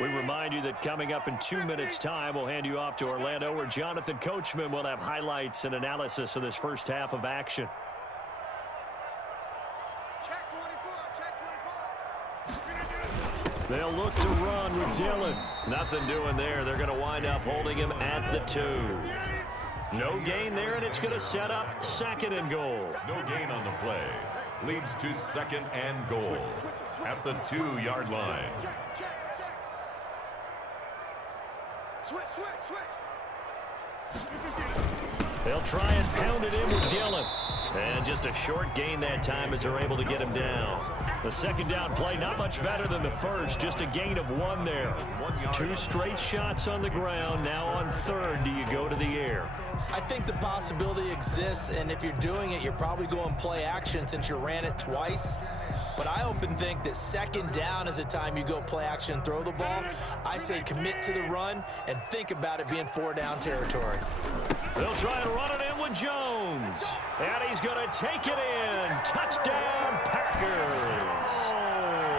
We remind you that coming up in 2 minutes' time, we'll hand you off to Orlando, where Jonathan Coachman will have highlights and analysis of this first half of action. They'll look to run with Dillon. Nothing doing there. They're going to wind up holding him at the 2. No gain there, and it's going to set up second and goal. No gain on the play. Leads to second and goal at the 2-yard line. They'll try and pound it in with Dillon. And just a short gain that time as they're able to get him down. The second down play, not much better than the first. Just a gain of 1 there. 2 straight shots on the ground. Now on third, do you go to the air? I think the possibility exists, and if you're doing it, you're probably going play action since you ran it twice. But I often think that second down is a time you go play action and throw the ball. I say commit to the run and think about it being 4-down territory. They'll try and run it in with Jones. And he's going to take it in. Touchdown, Packers.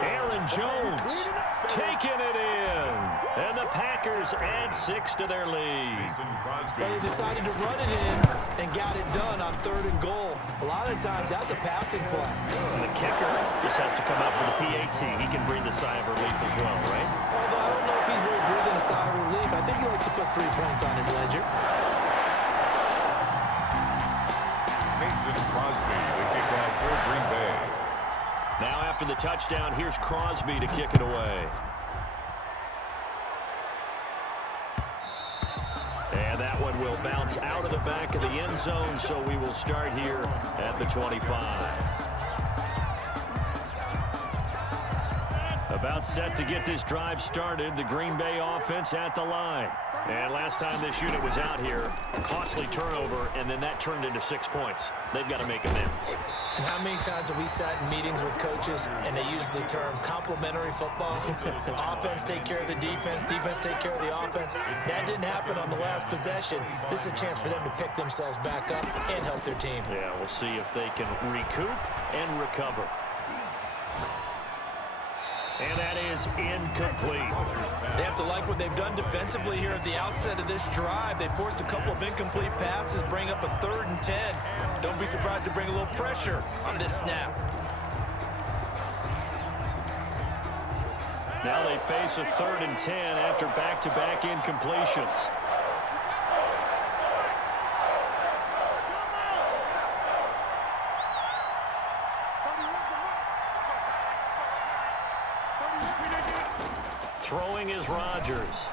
Aaron Jones taking it in. And the Packers add 6 to their lead. But they decided to run it in and got it done on third and goal. A lot of times that's a passing play. And the kicker just has to come out for the PAT. He can breathe a sigh of relief as well, right? Although I don't know if he's really breathing a sigh of relief. I think he likes to put 3 points on his ledger. Crosby, the kickoff for Green Bay. Now after the touchdown, here's Crosby to kick it away. And that one will bounce out of the back of the end zone, so we will start here at the 25. About set to get this drive started, the Green Bay offense at the line. And last time this unit was out here, costly turnover, and then that turned into 6 points. They've got to make amends. And how many times have we sat in meetings with coaches and they use the term complementary football? Offense take care of the defense, defense take care of the offense. That didn't happen on the last possession. This is a chance for them to pick themselves back up and help their team. Yeah, we'll see if they can recoup and recover. And that is incomplete. They have to like what they've done defensively here at the outset of this drive. They forced a couple of incomplete passes, bring up a 3rd and 10. Don't be surprised to bring a little pressure on this snap. Now they face a 3rd and 10 after back-to-back incompletions. Throwing is Rodgers.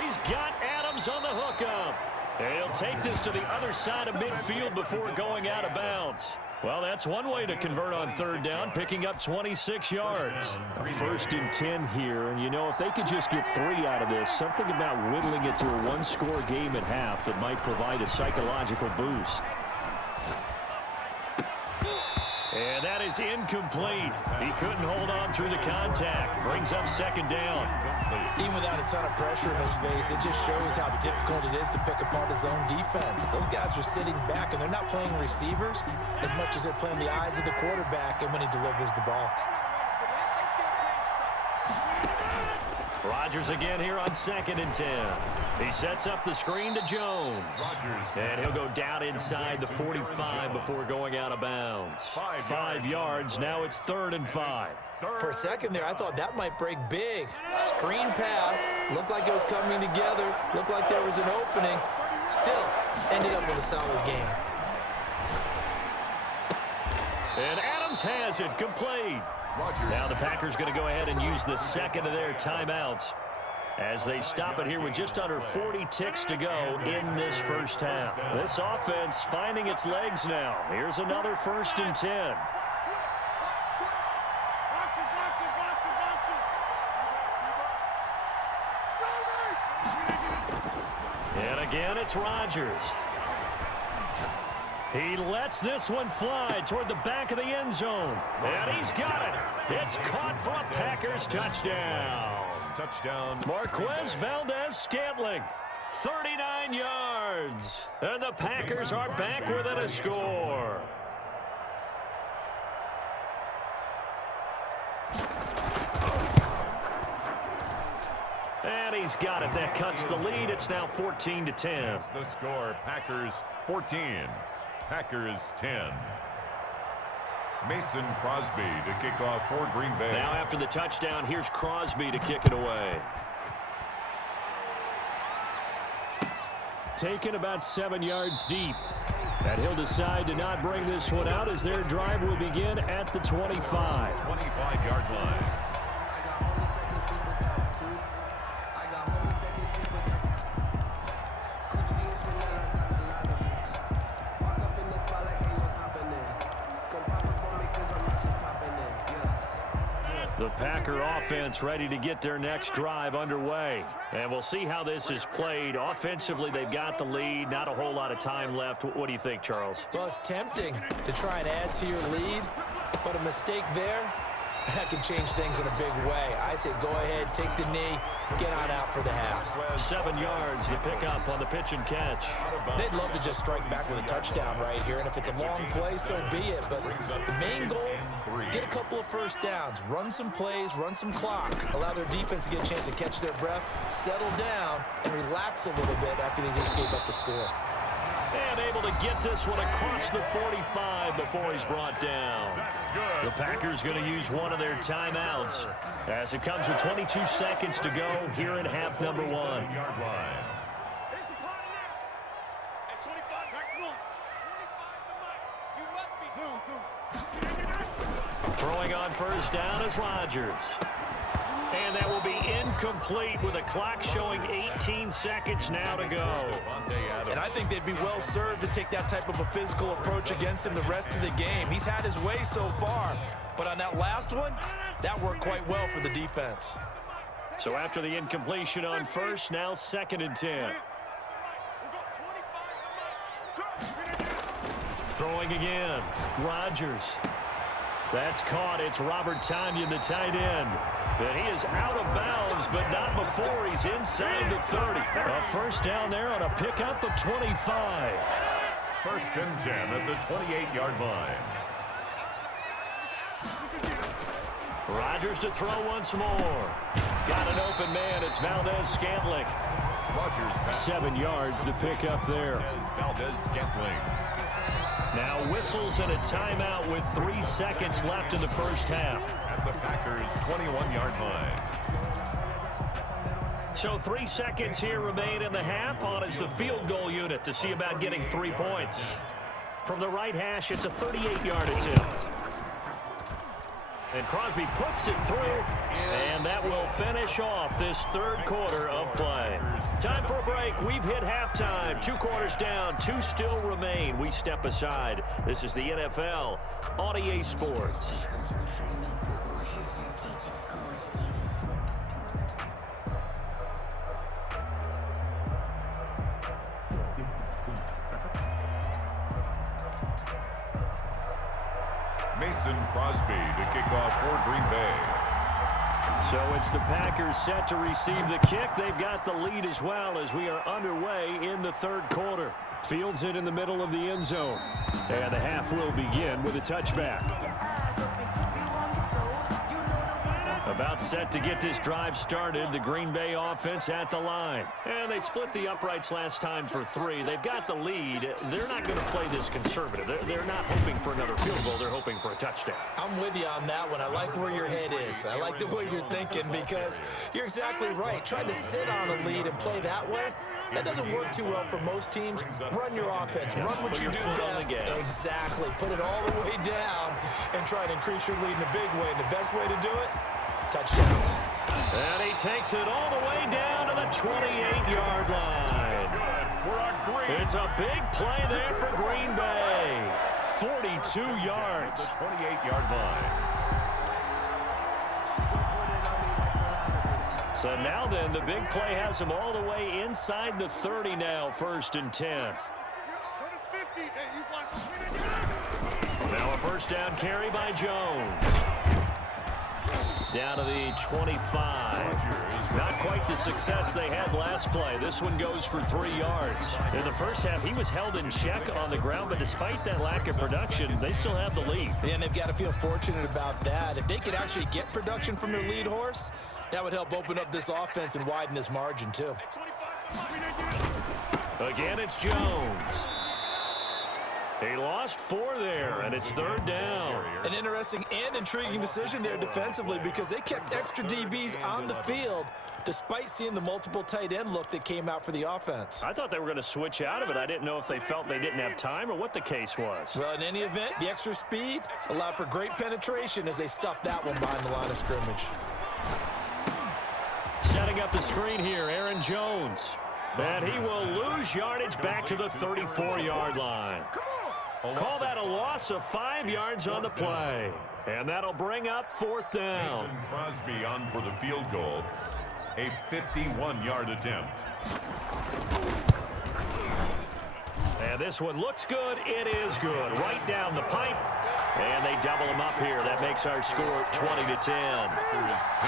He's got Adams on the hookup. He'll take this to the other side of midfield before going out of bounds. Well, that's one way to convert on 3rd down, picking up 26 yards. A 1st and 10 here, and you know, if they could just get 3 out of this, something about whittling it to a 1-score game at half that might provide a psychological boost. And that is incomplete. He couldn't hold on through the contact. Brings up 2nd down. Even without a ton of pressure in his face, it just shows how difficult it is to pick apart his own defense. Those guys are sitting back, and they're not playing receivers as much as they're playing the eyes of the quarterback and when he delivers the ball. Rodgers again here on 2nd and 10. He sets up the screen to Jones. And he'll go down inside the 45 before going out of bounds. 5 yards. Now it's 3rd and 5. For a second there, I thought that might break big. Screen pass. Looked like it was coming together. Looked like there was an opening. Still, ended up with a solid game. And Adams has it complete. Now the Packers going to go ahead and use the second of their timeouts as they stop it here with just under 40 ticks to go in this first half. This offense finding its legs now. Here's another 1st and 10. And again, it's Rodgers. He lets this one fly toward the back of the end zone. And he's got it. It's caught for a Packers touchdown. Touchdown. Marquez Valdez-Scantling, 39 yards. And the Packers are back within a score. he's got it. That cuts the lead. It's now 14-10. That's the score. Packers 14. Packers 10. Mason Crosby to kick off for Green Bay. Now after the touchdown, here's Crosby to kick it away. Taken about 7 yards deep. And he'll decide to not bring this one out as their drive will begin at the 25. 25-yard line. The Packer offense ready to get their next drive underway. And we'll see how this is played. Offensively, they've got the lead. Not a whole lot of time left. What do you think, Charles? Well, it's tempting to try and add to your lead, but a mistake there, that can change things in a big way. I say go ahead, take the knee, get on out for the half. 7 yards, the pickup on the pitch and catch. They'd love to just strike back with a touchdown right here, and if it's a long play, so be it. But the main goal, get a couple of first downs, run some plays, run some clock, allow their defense to get a chance to catch their breath, settle down, and relax a little bit after they just gave up the score. And able to get this one across the 45 before he's brought down. The Packers going to use one of their timeouts as it comes with 22 seconds to go here in half number 1. Throwing on first down is Rodgers. And that will be incomplete with a clock showing 18 seconds now to go. And I think they'd be well served to take that type of a physical approach against him the rest of the game. He's had his way so far, but on that last one, that worked quite well for the defense. So after the incompletion on first, now 2nd and 10. Throwing again, Rodgers. That's caught. It's Robert Tonyan, the tight end. And he is out of bounds, but not before he's inside the 30. A first down there on a pickup of 25. 1st and 10 at the 28-yard line. Rodgers to throw once more. Got an open man. It's Valdez-Scantling. Rodgers 7 yards, the pickup there. Valdez-Scantling. Now whistles and a timeout with 3 seconds left in the first half. At the Packers' 21-yard line. So 3 seconds here remain in the half. On is the field goal unit to see about getting 3 points. From the right hash, it's a 38-yard attempt. And Crosby puts it through, and that will finish off this 3rd quarter of play. Time for a break. We've hit halftime. 2 quarters down, 2 still remain. We step aside. This is the NFL on EA Sports. Mason Crosby to kick off for Green Bay. So it's the Packers set to receive the kick. They've got the lead as well as we are underway in the 3rd quarter. Fields it in the middle of the end zone. And the half will begin with a touchback. About set to get this drive started. The Green Bay offense at the line. And they split the uprights last time for 3. They've got the lead. They're not going to play this conservative. They're not hoping for another field goal. They're hoping for a touchdown. I'm with you on that one. I like where your head is. I like the way you're thinking because you're exactly right. Trying to sit on a lead and play that way, that doesn't work too well for most teams. Run your offense. Run what you do best. Exactly. Put it all the way down and try to increase your lead in a big way. And the best way to do it, touchdowns. And he takes it all the way down to the 28-yard line. It's a big play there for Green Bay. 42 yards. 28-yard line. So now then, the big play has him all the way inside the 30 now, 1st and 10. Now a first down carry by Jones. Down to the 25. Not quite the success they had last play. This one goes for 3 yards. In the first half, he was held in check on the ground, but despite that lack of production, they still have the lead. And they've got to feel fortunate about that. If they could actually get production from their lead horse, That would help open up this offense and widen this margin, too. Again, it's Jones. He lost 4 there, and it's 3rd down. An interesting and intriguing decision there defensively because they kept extra DBs on the field despite seeing the multiple tight end look that came out for the offense. I thought they were going to switch out of it. I didn't know if they felt they didn't have time or what the case was. Well, in any event, the extra speed allowed for great penetration as they stuffed that one behind the line of scrimmage. Setting up the screen here, Aaron Jones. And he will lose yardage back to the 34-yard line. Call that a loss of 5 yards on the play. And that'll bring up 4th down. Mason Crosby on for the field goal. A 51-yard attempt. And this one looks good. It is good. Right down the pipe. And they double him up here. That makes our score 20-10.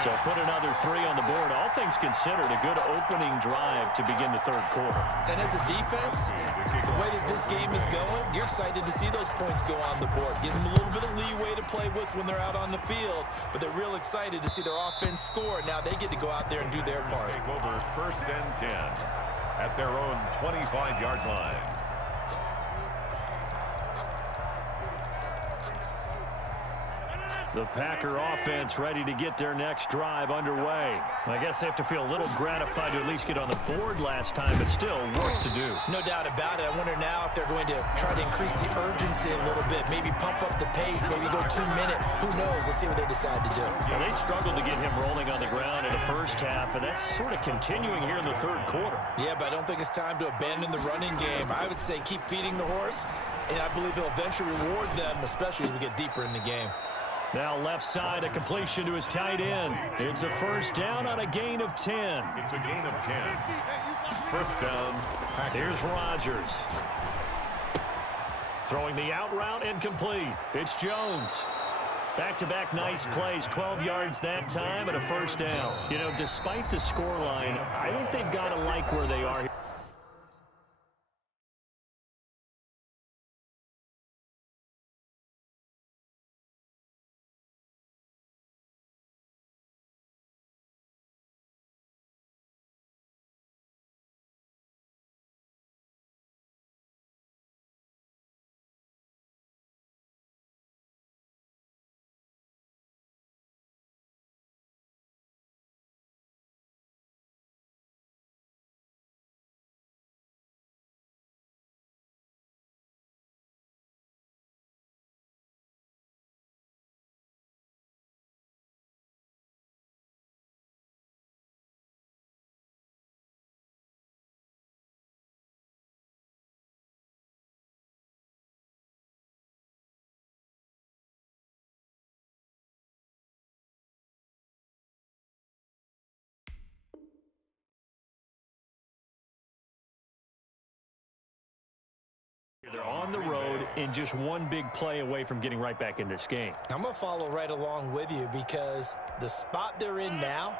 So put another 3 on the board. All things considered, a good opening drive to begin the 3rd quarter. And as a defense, the way that this game is going, you're excited to see those points go on the board. Gives them a little bit of leeway to play with when they're out on the field, but they're real excited to see their offense score. Now they get to go out there and do their part. Take over 1st and 10 at their own 25-yard line. The Packer offense ready to get their next drive underway. I guess they have to feel a little gratified to at least get on the board last time, but still work to do. No doubt about it. I wonder now if they're going to try to increase the urgency a little bit, maybe pump up the pace, maybe go 2-minute. Who knows? Let's see what they decide to do. Well, they struggled to get him rolling on the ground in the 1st half, and that's sort of continuing here in the 3rd quarter. Yeah, but I don't think it's time to abandon the running game. I would say keep feeding the horse, and I believe he'll eventually reward them, especially as we get deeper in the game. Now left side, a completion to his tight end. It's a 1st down on a gain of 10. It's a gain of 10. 1st down. Packers. Here's Rodgers. Throwing the out route incomplete. It's Jones. Back-to-back nice plays, 12 yards that time and a 1st down. You know, despite the scoreline, I think they've got to like where they are here. They're on the road and just one big play away from getting right back in this game. I'm going to follow right along with you because the spot they're in now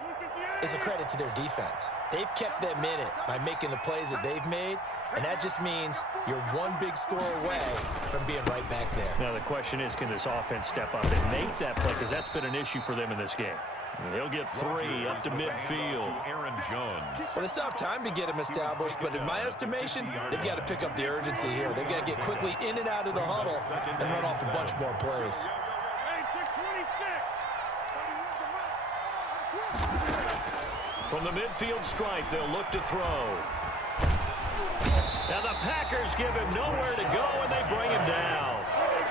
is a credit to their defense. They've kept them in it by making the plays that they've made, and that just means you're one big score away from being right back there. Now the question is, can this offense step up and make that play? Because that's been an issue for them in this game. They'll get 3 up to midfield. Aaron Jones. Well, they still have time to get him established, but in my estimation, they've got to pick up the urgency here. They've got to get quickly in and out of the huddle and run off a bunch more plays. From the midfield stripe, they'll look to throw. Now the Packers give him nowhere to go, and they bring him down.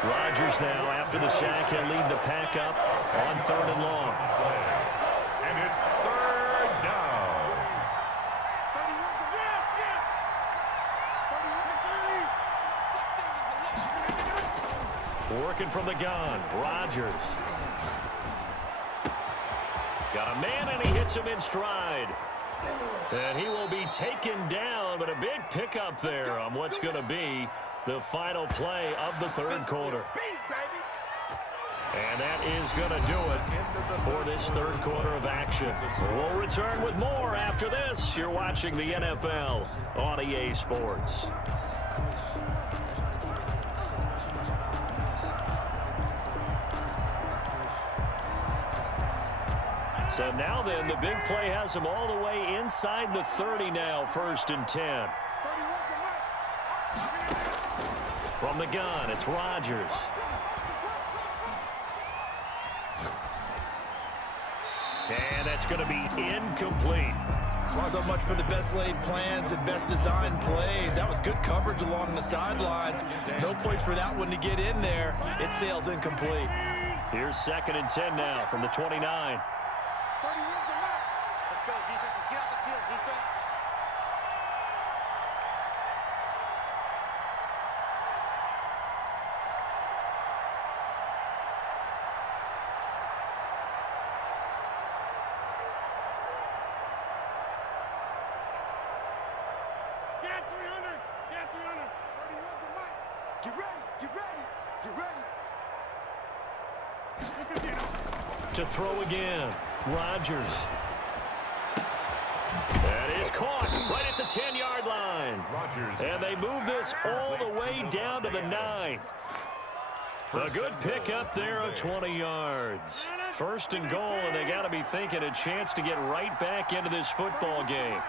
Rodgers now, after the sack, he'll lead the pack up on 3rd and long. And it's 3rd down. Working from the gun, Rodgers. Got a man, and he hits him in stride. And he will be taken down, but a big pickup there on what's going to be the final play of the 3rd quarter. And that is going to do it for this 3rd quarter of action. We'll return with more after this. You're watching the NFL on EA Sports. So now then, the big play has him all the way inside the 30 now, 1st and 10. From the gun, it's Rodgers. And that's going to be incomplete. So much for the best laid plans and best designed plays. That was good coverage along the sidelines. No place for that one to get in there. It sails incomplete. Here's 2nd and 10 now from the 29. 31's the mark. Let's go, defense. Let's get out the field, defense. Get 300. Get 300. 31's the mark. Get ready. Get ready. Get ready. To throw again, Rodgers. That is caught right at the 10-yard line. Rodgers. And they move this all the way down to the 9. A good pickup there of 20 yards. 1st and goal, and they got to be thinking a chance to get right back into this football game.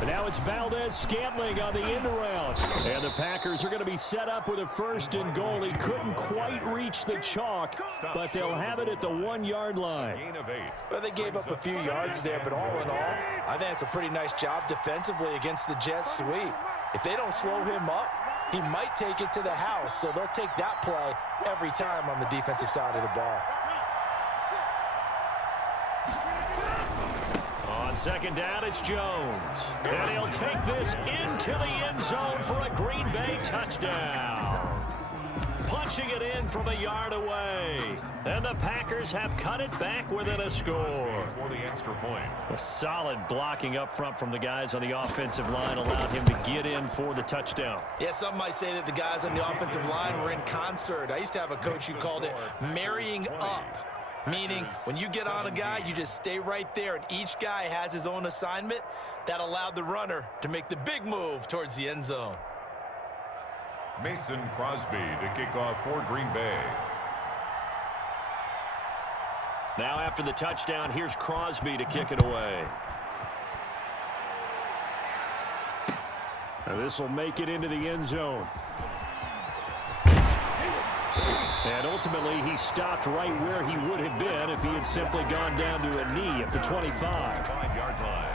And now it's Valdez-Scantling on the end around. And the Packers are going to be set up with a 1st and goal. He couldn't quite reach the chalk, but they'll have it at the 1-yard line. Gain of 8. Well, they gave up a few yards there, but all in all, I think it's a pretty nice job defensively against the Jets sweep. If they don't slow him up, he might take it to the house, so they'll take that play every time on the defensive side of the ball. On 2nd down, it's Jones. And he'll take this into the end zone for a Green Bay touchdown. Punching it in from a yard away. And the Packers have cut it back within a score. For the extra point. A solid blocking up front from the guys on the offensive line allowed him to get in for the touchdown. Yeah, some might say that the guys on the offensive line were in concert. I used to have a coach who called it marrying up. Meaning, when you get on a guy, you just stay right there, and each guy has his own assignment. That allowed the runner to make the big move towards the end zone. Mason Crosby to kick off for Green Bay. Now after the touchdown, here's Crosby to kick it away. Now this will make it into the end zone. And ultimately, he stopped right where he would have been if he had simply gone down to a knee at the 25. 5-yard line.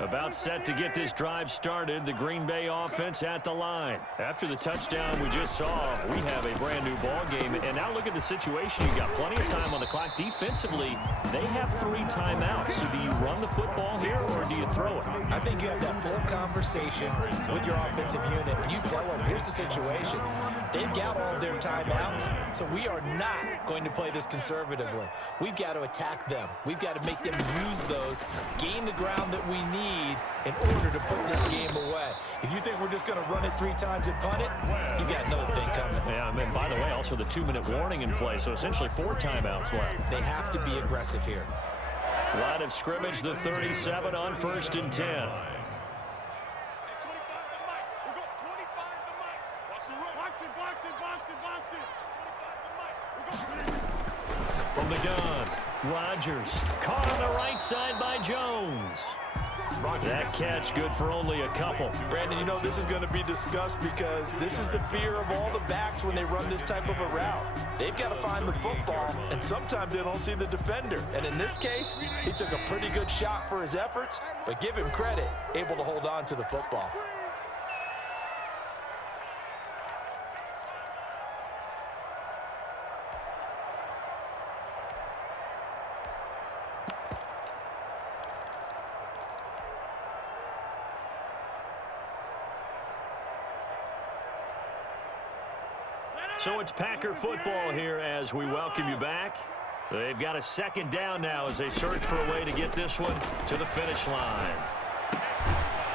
About set to get this drive started, the Green Bay offense at the line. After the touchdown we just saw, we have a brand new ball game. And now look at the situation. You've got plenty of time on the clock. Defensively, they have 3 timeouts. So do you run the football here or do you throw it? I think you have that full conversation with your offensive unit, and you tell them, here's the situation. They've got all their timeouts, so we are not going to play this conservatively. We've got to attack them. We've got to make them use those, gain the ground that we need in order to put this game away. If you think we're just going to run it 3 times and punt it, you've got another thing coming. Yeah, I mean, by the way, also the 2-minute warning in play, so essentially 4 timeouts left. They have to be aggressive here. Line of scrimmage, the 37 on 1st and 10. From the gun, Rodgers caught on the right side by Jones. That catch good for only a couple. Brandon, you know this is going to be discussed because this is the fear of all the backs when they run this type of a route. They've got to find the football, and sometimes they don't see the defender. And in this case, he took a pretty good shot for his efforts, but give him credit, able to hold on to the football. So it's Packer football here as we welcome you back. They've got a second down now as they search for a way to get this one to the finish line.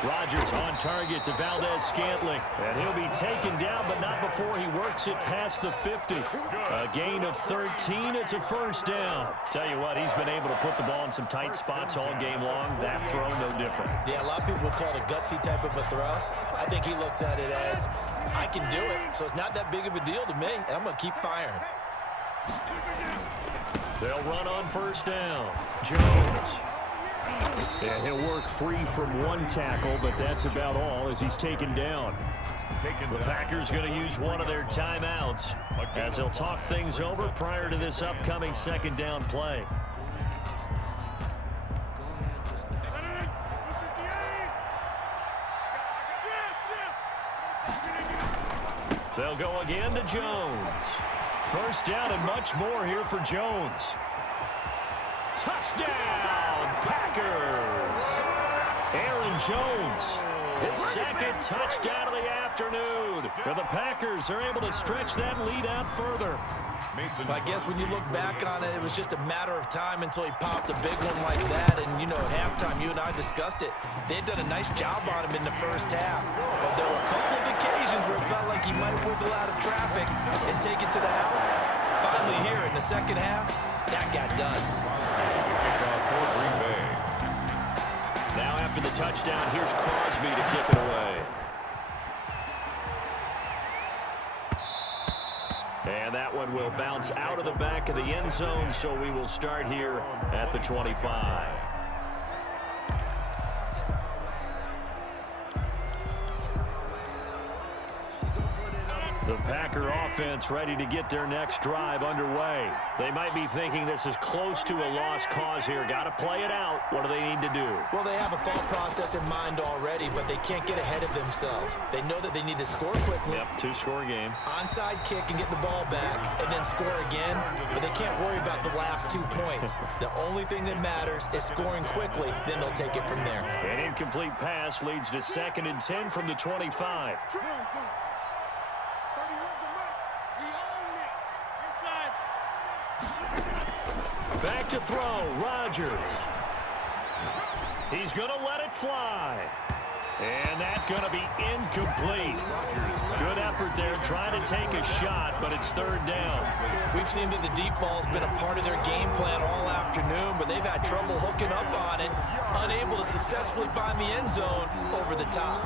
Rodgers on target to Valdez-Scantling. And he'll be taken down, but not before he works it past the 50. A gain of 13. It's a first down. Tell you what, he's been able to put the ball in some tight spots all game long. That throw, no different. Yeah, a lot of people would call it a gutsy type of a throw. I think he looks at it as, I can do it, so it's not that big of a deal to me, and I'm going to keep firing. They'll run on first down. Jones. And he'll work free from one tackle, but that's about all as he's taken down. The Packers going to use one of their timeouts as they'll talk things over prior to this upcoming second down play. They'll go again to Jones. First down and much more here for Jones. Touchdown, Packers! Aaron Jones, his second touchdown of the afternoon. And the Packers are able to stretch that lead out further. I guess when you look back on it, it was just a matter of time until he popped a big one like that. And, you know, at halftime, you and I discussed it. They had done a nice job on him in the first half. But there were a couple of occasions where it felt like he might wiggle out of traffic and take it to the house. Finally here in the second half, that got done. Now after the touchdown, here's Crosby to kick it away. And that one will bounce out of the back of the end zone, so we will start here at the 25. The Packer offense ready to get their next drive underway. They might be thinking this is close to a lost cause here. Got to play it out. What do they need to do? Well, they have a thought process in mind already, but they can't get ahead of themselves. They know that they need to score quickly. Yep, two-score game. Onside kick and get the ball back and then score again, but they can't worry about the last 2 points. The only thing that matters is scoring quickly, then they'll take it from there. An incomplete pass leads to 2nd and 10 from the 25. Back to throw, Rodgers. He's going to let it fly. And that's going to be incomplete. Good effort there trying to take a shot, but it's 3rd down. We've seen that the deep ball's been a part of their game plan all afternoon, but they've had trouble hooking up on it, unable to successfully find the end zone over the top.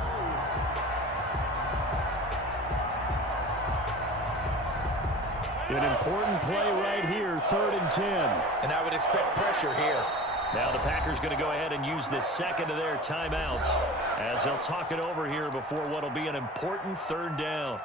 An important play right here, 3rd and 10. And I would expect pressure here. Now the Packers going to go ahead and use the second of their timeouts as they'll talk it over here before what will be an important 3rd down.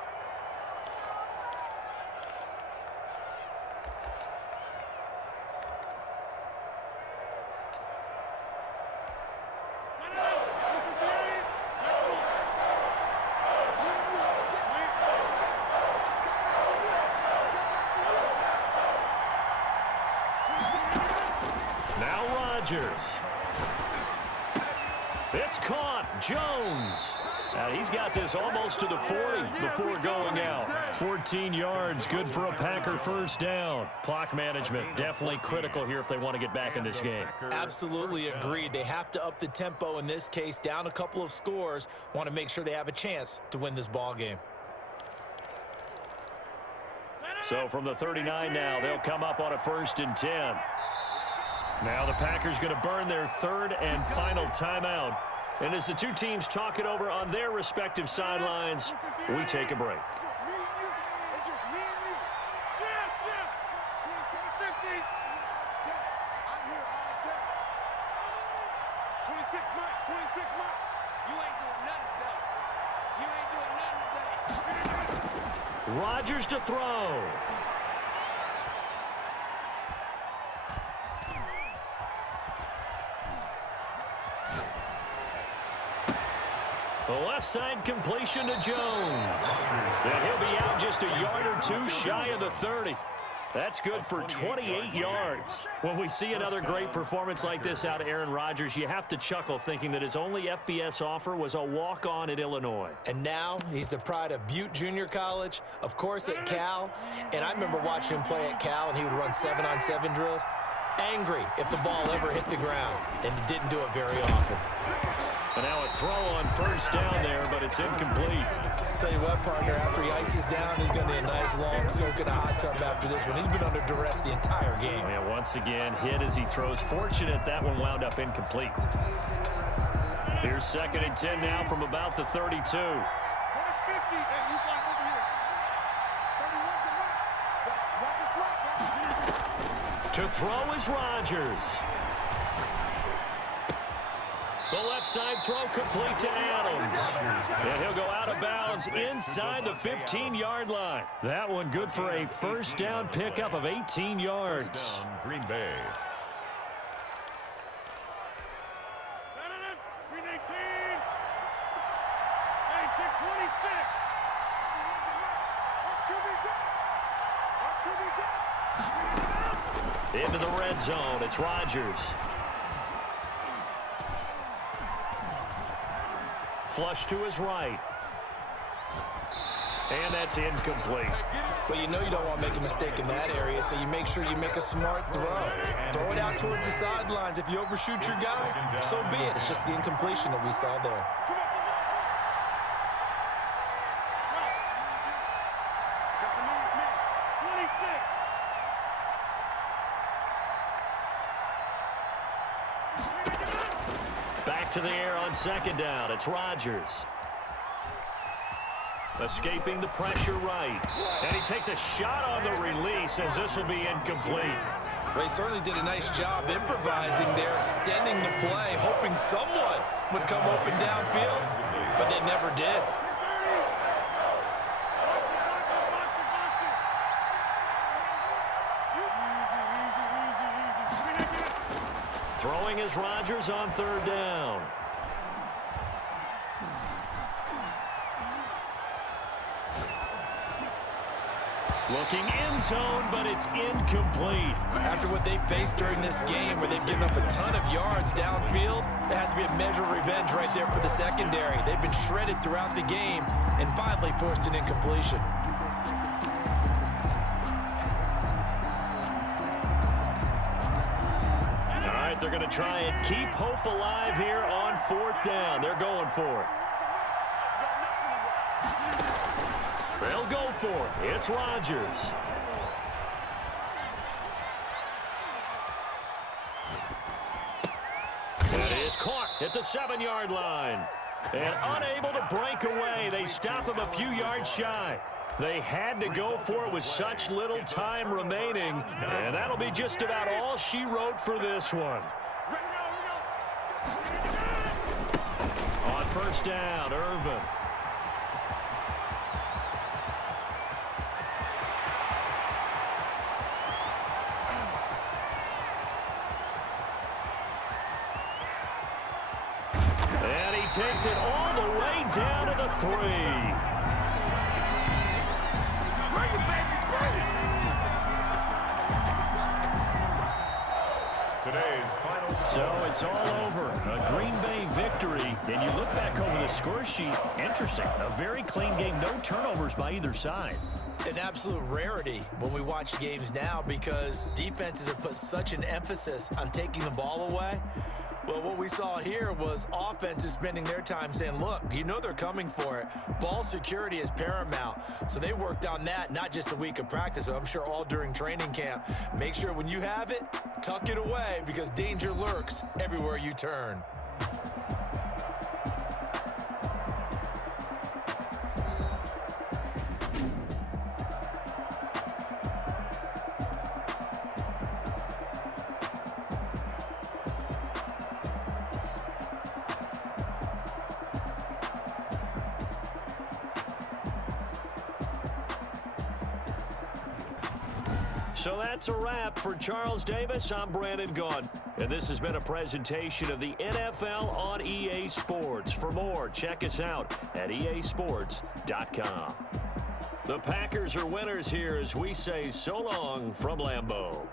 It's caught. Jones. He's got this almost to the 40 before going out. 14 yards, good for a Packer first down. Clock management definitely critical here if they want to get back in this game. Absolutely agreed. They have to up the tempo in this case, down a couple of scores. Want to make sure they have a chance to win this ball game. So from the 39 now, they'll come up on a 1st and 10. Now the Packers going to burn their 3rd and final timeout. And as the two teams talk it over on their respective sidelines, we take a break. Rodgers to throw. The left side completion to Jones. And he'll be out just a yard or two shy of the 30. That's good for 28 yards. When we see another great performance like this out of Aaron Rodgers, you have to chuckle thinking that his only FBS offer was a walk-on at Illinois. And now he's the pride of Butte Junior College, of course at Cal. And I remember watching him play at Cal, and he would run 7-on-7 drills. Angry if the ball ever hit the ground, and he didn't do it very often. And now a throw on first down there, but it's incomplete. Tell you what, partner, after he ices down, he's going to need a nice long soak in a hot tub after this one. He's been under duress the entire game. Yeah, once again, hit as he throws. Fortunate that one wound up incomplete. Here's 2nd and 10 now from about the 32. To throw is Rodgers. The left side throw complete to Adams. And he'll go out of bounds inside the 15-yard line. That one good for a first down pickup of 18 yards. Green Bay. Into the red zone, it's Rodgers. Flush to his right. And that's incomplete. Well, you know you don't want to make a mistake in that area, so you make sure you make a smart throw. Throw it out towards the sidelines. If you overshoot your guy, so be it. It's just the incompletion that we saw there. Back to the air on 2nd down. It's Rodgers. Escaping the pressure right. And he takes a shot on the release as this will be incomplete. Well, he certainly did a nice job improvising there, extending the play, hoping someone would come open downfield, but they never did. Throwing is Rodgers on 3rd down. Looking end zone, but it's incomplete. After what they've faced during this game, where they've given up a ton of yards downfield, there has to be a measure of revenge right there for the secondary. They've been shredded throughout the game and finally forced an incompletion. They're going to try and keep hope alive here on 4th down. They're going for it. They'll go for it. It's Rodgers. That is caught at the 7-yard line. And unable to break away, they stop him a few yards shy. They had to go for it with such little time remaining, and that'll be just about all she wrote for this one. On 1st down, Irvin. And he takes it all the way down to the 3. Today's final score. So it's all over. A Green Bay victory. And you look back over the score sheet. Interesting. A very clean game. No turnovers by either side. An absolute rarity when we watch games now because defenses have put such an emphasis on taking the ball away. Well, what we saw here was offenses spending their time saying, look, you know they're coming for it. Ball security is paramount. So they worked on that, not just a week of practice, but I'm sure all during training camp. Make sure when you have it, tuck it away because danger lurks everywhere you turn. So that's a wrap for Charles Davis. I'm Brandon Gaudin, and this has been a presentation of the NFL on EA Sports. For more, check us out at easports.com. The Packers are winners here as we say so long from Lambeau.